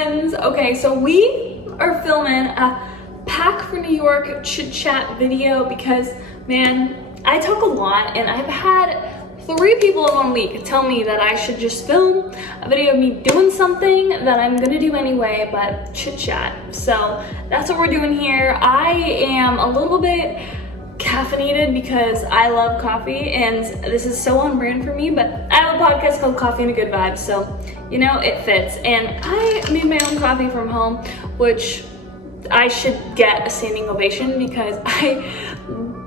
friends. Okay, so we are filming a pack for New York chit chat video because, man, I talk a lot and I've had 3 people in 1 week tell me that I should just film a video of me doing something that I'm gonna do anyway, but chit chat. So that's what we're doing here. I am a little bit caffeinated because I love coffee and this is so on brand for me, but I have a podcast called Coffee and a Good Vibe, so you know, it fits. And I made my own coffee from home, which I should get a standing ovation because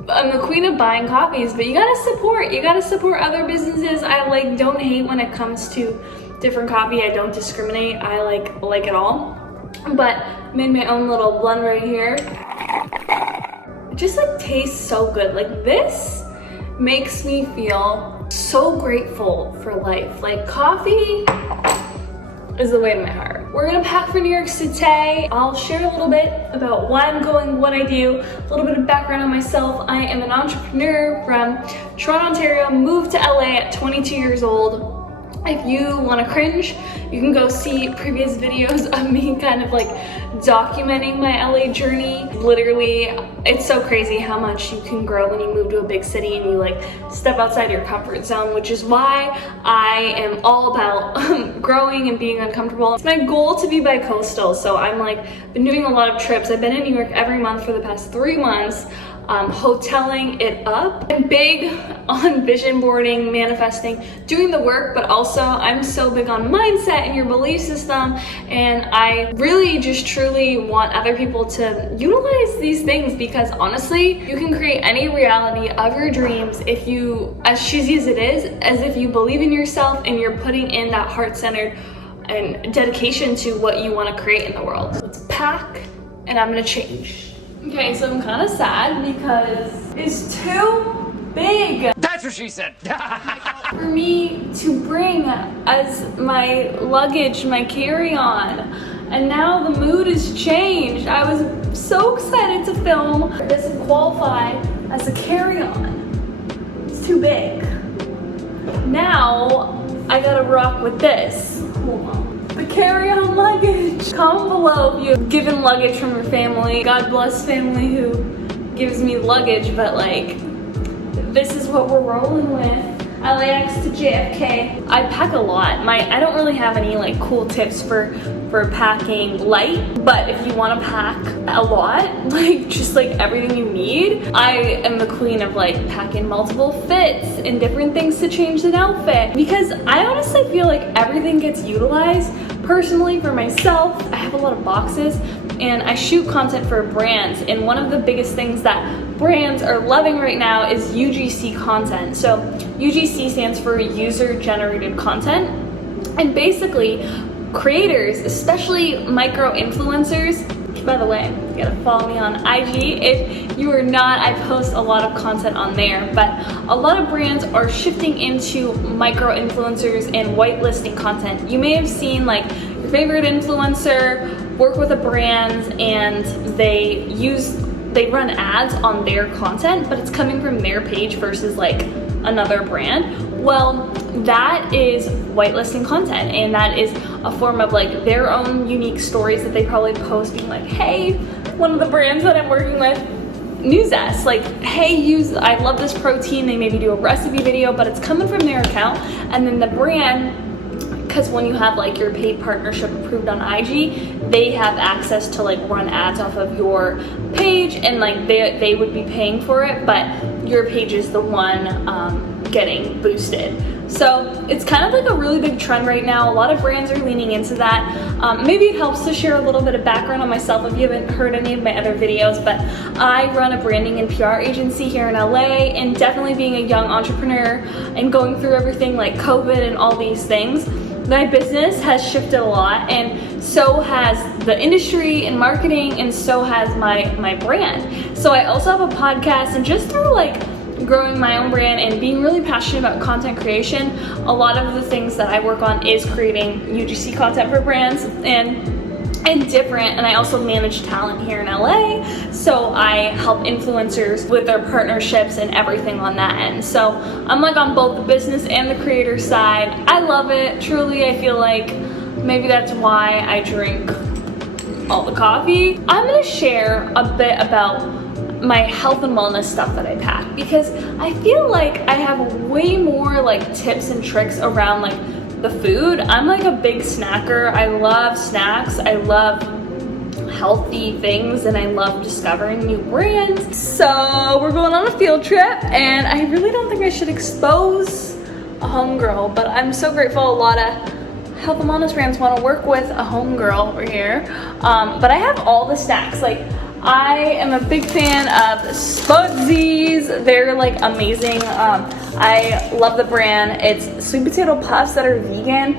I'm the queen of buying coffees, but you gotta support other businesses. I don't hate when it comes to different coffee. I don't discriminate. I like it all. But made my own little blend right here. It just tastes so good. This makes me feel so grateful for life. Coffee is the way to my heart. We're gonna pack for New York City. I'll share a little bit about why I'm going, what I do, a little bit of background on myself. I am an entrepreneur from Toronto, Ontario, moved to LA at 22 years old. If you wanna cringe, you can go see previous videos of me kind of documenting my LA journey. Literally, it's so crazy how much you can grow when you move to a big city and you step outside your comfort zone, which is why I am all about growing and being uncomfortable. It's my goal to be bi-coastal, so I'm been doing a lot of trips. I've been in New York every month for the past 3 months. Hoteling it up. I'm big on vision boarding, manifesting, doing the work, but also I'm so big on mindset and your belief system, and I really just truly want other people to utilize these things because honestly, you can create any reality of your dreams if you, as cheesy as it is, as if you believe in yourself and you're putting in that heart-centered and dedication to what you want to create in the world. Let's pack and I'm gonna change. Okay, so I'm kind of sad because it's too big. That's what she said. For me to bring as my luggage, my carry-on. And now the mood has changed. I was so excited to film. This would qualify as a carry-on. It's too big. Now I gotta rock with this. Hold on. The carry-on luggage. Comment below if you've given luggage from your family. God bless family who gives me luggage, but this is what we're rolling with. LAX to JFK. I pack a lot. I don't really have any cool tips for packing light, but if you want to pack a lot, just everything you need, I am the queen of packing multiple fits and different things to change an outfit because I honestly feel everything gets utilized. Personally, for myself, I have a lot of boxes and I shoot content for brands, and one of the biggest things that brands are loving right now is UGC content. So UGC stands for user generated content, and basically creators, especially micro influencers, by the way, you gotta follow me on IG. If you are not, I post a lot of content on there, but a lot of brands are shifting into micro influencers and whitelisting content. You may have seen your favorite influencer work with a brand and they run ads on their content, but it's coming from their page versus another brand. Well, that is whitelisting content, and that is a form of their own unique stories that they probably post being hey, one of the brands that I'm working with, Newzest, hey, I love this protein. They maybe do a recipe video, but it's coming from their account, and then the brand, because when you have your paid partnership approved on IG, they have access to run ads off of your page, and they would be paying for it, but your page is the one getting boosted. So it's kind of a really big trend right now. A lot of brands are leaning into that. Maybe it helps to share a little bit of background on myself if you haven't heard any of my other videos, but I run a branding and PR agency here in LA, and definitely being a young entrepreneur and going through everything COVID and all these things, my business has shifted a lot, and so has the industry and marketing, and so has my brand. So I also have a podcast, and just through growing my own brand and being really passionate about content creation, a lot of the things that I work on is creating UGC content for brands and different. And I also manage talent here in LA, so I help influencers with their partnerships and everything on that end. So I'm on both the business and the creator side. I love it. Truly, I feel Maybe that's why I drink all the coffee. I'm gonna share a bit about my health and wellness stuff that I pack, because I feel like I have way more like tips and tricks around like the food. I'm like a big snacker. I love snacks. I love healthy things, and I love discovering new brands. So we're going on a field trip, and I really don't think I should expose a homegirl, but I'm so grateful a lot of health and wellness brands want to work with a homegirl over here. But I have all the snacks. Like, I am a big fan of Spudsies. They're like amazing. I love the brand. It's sweet potato puffs that are vegan.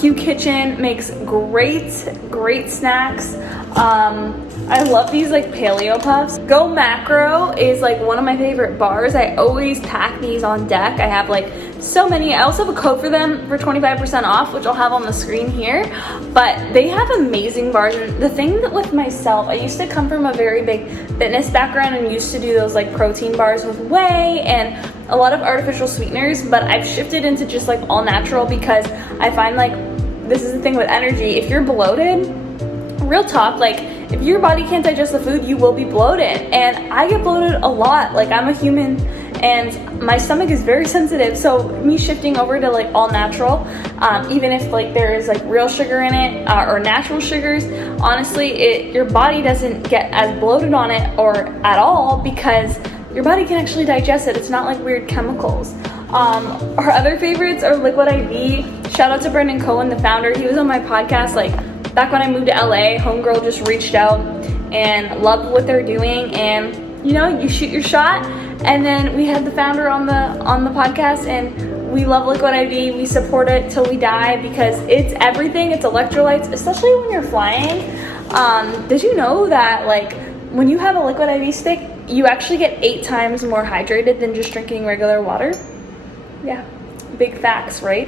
Hugh Kitchen makes great snacks. I love these like paleo puffs. Go Macro is like one of my favorite bars. I always pack these on deck. I have like so many. I also have a code for them for 25% off, which I'll have on the screen here. But they have amazing bars. And the thing that with myself, I used to come from a very big fitness background and used to do those like protein bars with whey and a lot of artificial sweeteners, but I've shifted into just like all natural, because I find like this is the thing with energy. If you're bloated, real talk, like if your body can't digest the food, you will be bloated. And I get bloated a lot. Like, I'm a human and my stomach is very sensitive. So me shifting over to like all natural, even if like there is like real sugar in it or natural sugars, honestly, your body doesn't get as bloated on it or at all, because your body can actually digest it. It's not like weird chemicals. Our other favorites are Liquid IV. Shout out to Brendan Cohen, the founder. He was on my podcast like back when I moved to LA. Homegirl just reached out and loved what they're doing, and you know, you shoot your shot. And then we had the founder on the podcast, and we love Liquid IV. We support it till we die, because it's everything. It's electrolytes, especially when you're flying. Did you know that like when you have a Liquid IV stick, you actually get 8 times more hydrated than just drinking regular water? Yeah, big facts, right?